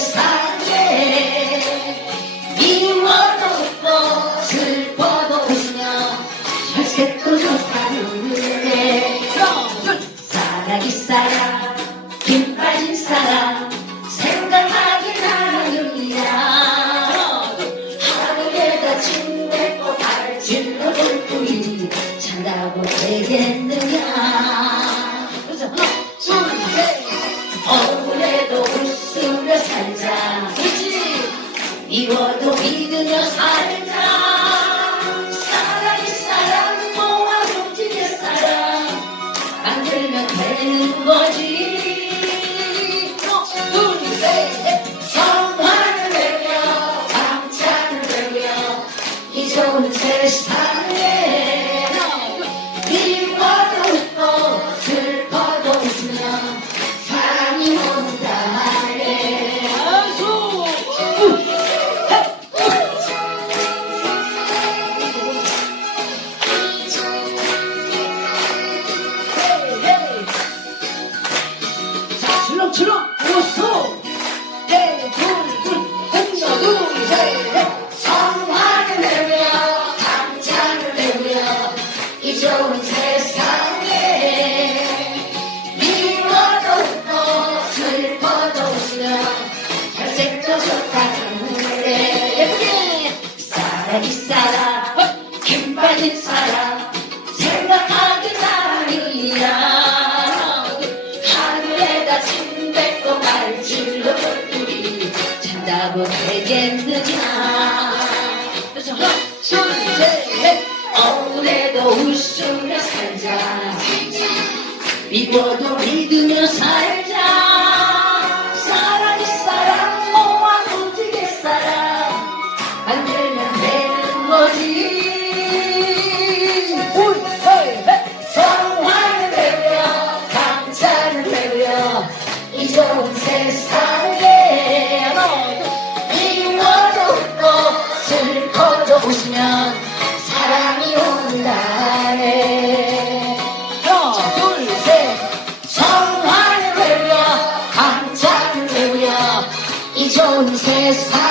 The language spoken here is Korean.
세상에 미워도 슬퍼도 웃으며 절대 끊었다는 내 사랑이 사랑 김 빠진 사랑 생각하기 나름이야. 하루에 다침 내고 발질러볼 뿐이 참다고 내겐 미워도 믿으며 살자. 사랑이 사랑 모아 움직여 사랑. 만들면 되는 거지 힘 빠진 사랑 생각하기 나이야. 하늘에다 침뱉고 말질러 우리 잔다고 되겠느냐. 둘셋넷. 억울해도 웃으며 살자. 미워도 믿으며 살자 on his hands.